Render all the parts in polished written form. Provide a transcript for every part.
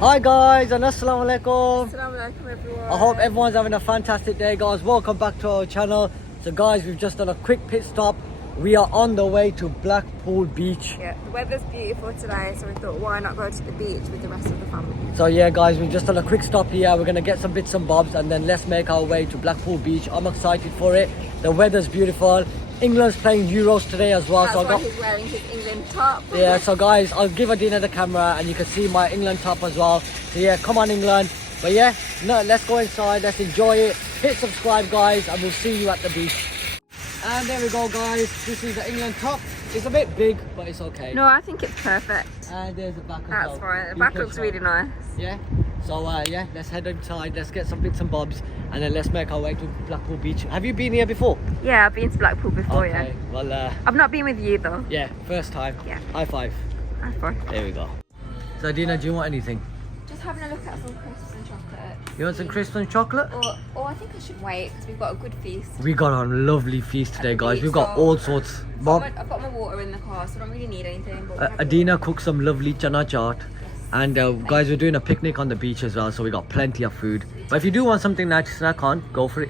Hi guys and assalamu alaikum. Assalamu alaikum everyone. I hope everyone's having a fantastic day, guys. Welcome back to our channel. So guys, we've just done a quick pit stop. We are on the way to Blackpool Beach. Yeah, the weather's beautiful today, so we thought why not go to the beach with the rest of the family. So yeah guys, we've just done a quick stop here. We're gonna get some bits and bobs and then let's make our way to Blackpool Beach. I'm excited for it. The weather's beautiful. England's playing Euros today as well. That's why he's wearing his England top. Yeah, so guys, I'll give Adina the camera and you can see my England top as well. So yeah, come on England. But yeah, no, let's go inside, let's enjoy it. Hit subscribe guys and we'll see you at the beach. And there we go guys, this is the England top. It's a bit big, but it's okay. No, I think it's perfect. And there's the back as That's well. fine, the back looks really nice. Yeah, so yeah, let's head inside, let's get some bits and bobs and then let's make our way to Blackpool Beach. Have you been here before? Yeah, I've been to Blackpool before, Okay, yeah. Well, I've not been with you though. yeah, first time. Yeah. High five. High five. There we go. So Adina, do you want anything? Just having a look at some crisps and chocolate. You want some crisps and chocolate? Or I think I should wait because we've got a good feast. We got a lovely feast today guys. We've got So, all sorts. Bob, I've got my water in the car, so I don't really need anything. But Adina cooked some lovely chana chaat. And guys, we're doing a picnic on the beach as well, so we got plenty of food. But if you do want something nice to snack on, go for it.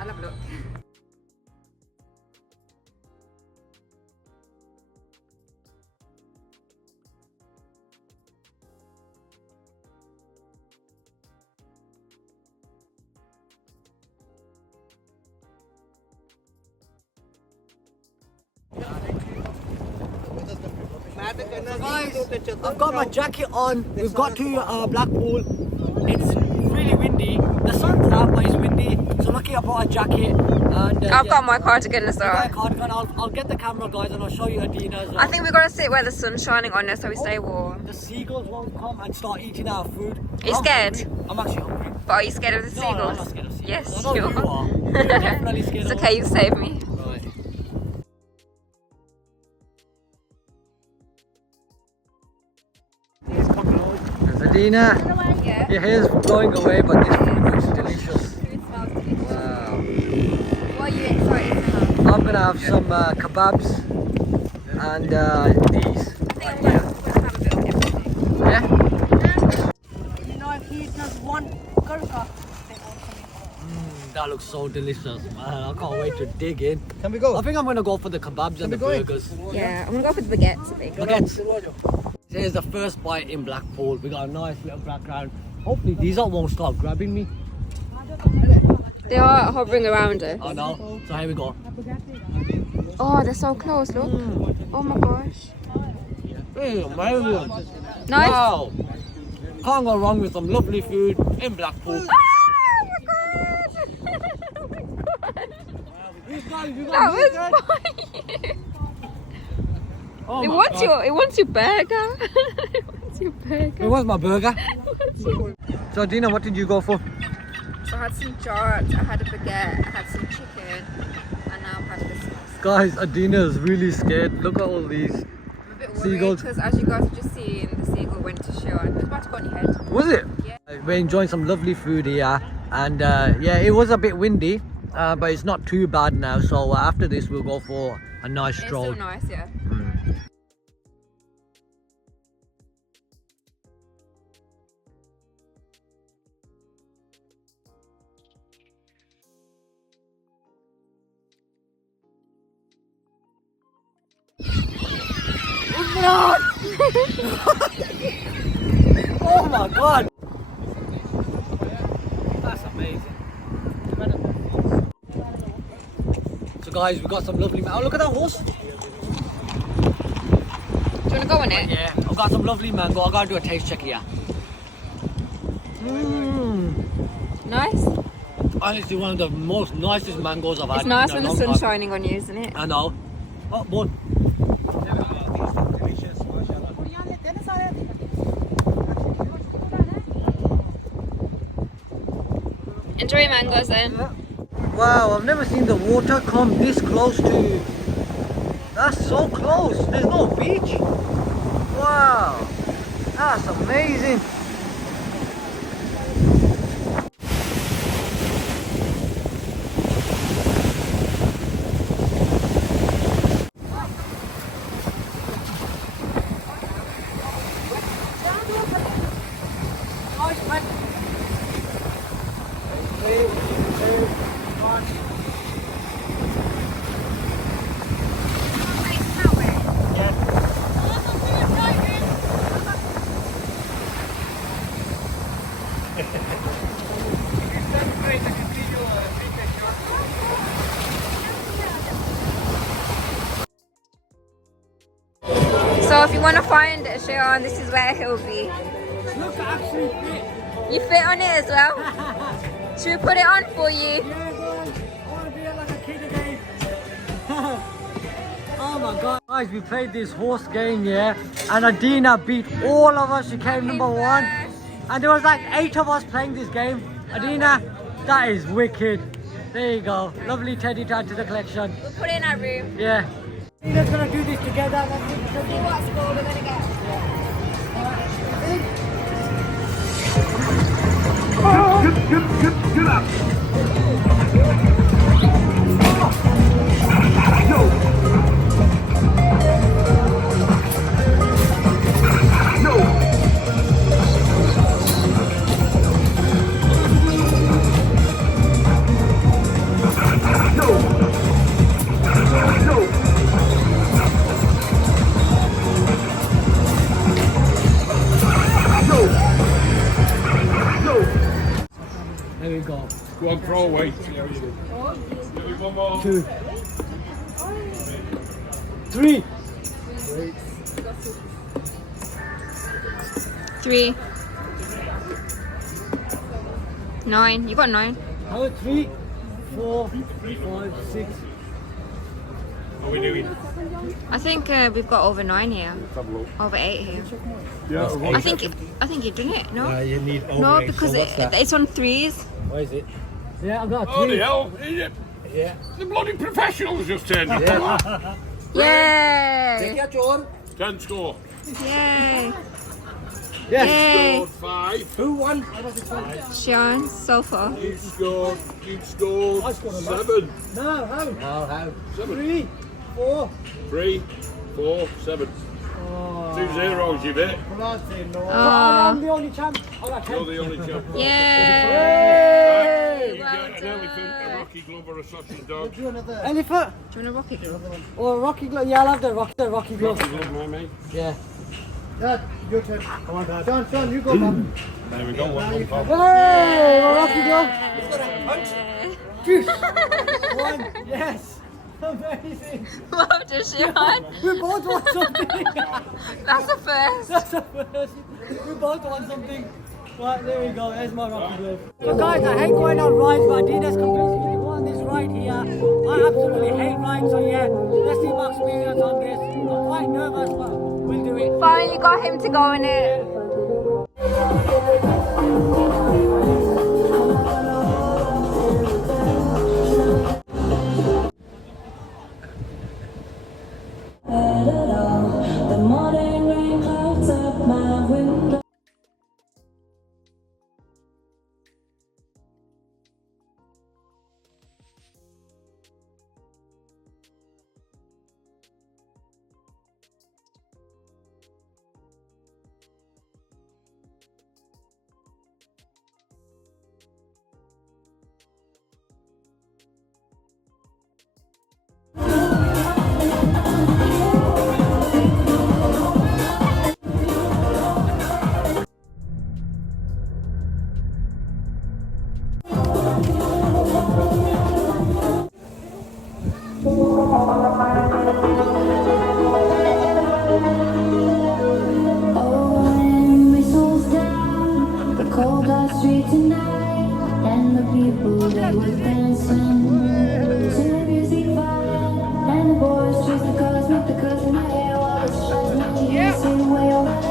I'll have a look. Guys, I've got my jacket on. We've got to Blackpool. It's really windy. The sun's out, but it's windy. So lucky I brought a jacket. And I've got my cardigan as well. My cardigan. I'll get the camera, guys, and I'll show you Adina as well. I think we've got to sit where the sun's shining on us so we stay warm. The seagulls won't come and start eating our food. Are you scared? Hungry. I'm actually hungry. But are you scared of the No, seagulls? I'm not scared of seagulls. Yes, I know you you are. are. You're definitely scared It's of okay, you saved me. Right. Adina, Yeah. your hair's blowing away, but this food looks delicious. Food smells delicious. Wow. What are you excited to have? I'm gonna have some kebabs and these. I think I'm going to have a bit of everything. Yeah? You know, if he does one gurkha, they all come in. That looks so delicious, man. I can't wait to dig in. Can we go? I think I'm gonna go for the kebabs and the we go in? burgers. Yeah, I'm going to go for the baguettes, I think. Baguettes. Here's the first bite in Blackpool. We got a nice little background. Hopefully these all won't start grabbing me. They are hovering around us. Oh no. So here we go. Oh, they're so close, look. Oh my gosh. Amazing. Nice. Wow. Can't go wrong with some lovely food in Blackpool. Oh my god! Oh my god! That was fine. Oh It my wants God. it wants your burger. It wants your burger. Where's my burger? So Dina, what did you go for? So I had some chaat, I had a baguette, I had some chicken, and now I've had this. Guys, Adina is really scared. Look at all these. I'm a bit worried Seagulls. because as you guys have just seen, the seagull went to shore. It was about to go on your head. Was it? Yeah. We're enjoying some lovely food here. And yeah, it was a bit windy, but it's not too bad now. So after this, we'll go for a nice It's stroll. still nice, yeah. Oh my God! That's amazing. So guys, we got some lovely. Oh, look at that horse! Do you want to go on it? Yeah, I've got some lovely mango. I gotta do a taste check here. Nice. Honestly, one of the most nicest mangoes I've had. It's nice in when a the long sun's time. shining on you, isn't it? I know. Oh, boy. Enjoy mangoes then. Wow, I've never seen the water come this close to. That's so close. There's no beach. Wow, that's amazing. ice pack. 3, 2, 1. Yeah. So if you want to find Sharon, this is where he'll be. Look, I actually fit. You fit on it as well? Should we put it on for you? Yeah, guys. I want to be like a kid again. Oh my god. Guys, we played this horse game, yeah, and Adina beat all of us. She came number 1. And there was like 8 of us playing this game. Adina, that is wicked. There you go. Lovely teddy to add to the collection. We'll put it in our room. Yeah. Adina's gonna do this together. See what score we're gonna get. Get up! No! No! There we go. Go on, throw away. 2, 3. 3. 9. You got 9. How 3, 4, 5, 6. How are we doing? I think we've got over 9 here. Over 8 here. Yeah, I think you've done it. No. you need over No, 8. because it's on 3s. Where is it? Yeah, I've got a 3. Oh, the hell! Yeah. The bloody professionals just turned up. Yay! 10 score. Yay! Yes. Yay! Scored 5. Who won? Sean, so far. You scored I scored a lot. 7. No, how? 7. 3, 4. 3, 4, 7. Oh. 2 zeros, you bet. I'm the only champ. I got You're 10. the only champ. Yay! You Well get an elephant, a done. rocky glove, or a sausage dog. Elephant Do you want a rocket glove? or a rocky glove? Yeah, I'll have the rocky glove. Rocky glove, my mate. Yeah. Dad, your turn. Come on, Dad. John, you go, Mum. There we go. One, pal. Hey, a rocky glove. Yay. 1. Yes. Amazing. Well done, Sean. We both want something. That's a first. That's the first. We both want something. Right, there we go. There's my rocky glove. So guys, I hate going on rides, but Adina's convinced me to go on this ride here. I absolutely hate rides, so yeah, let's see my experience on this. I'm quite nervous, but we'll do it. Fine, you got him to go in it. The morning rain clouds up my window. Street tonight, and the people they were dancing to the music violin, and the boys chased the cars with the curls in my hair while the stars made me sing way over.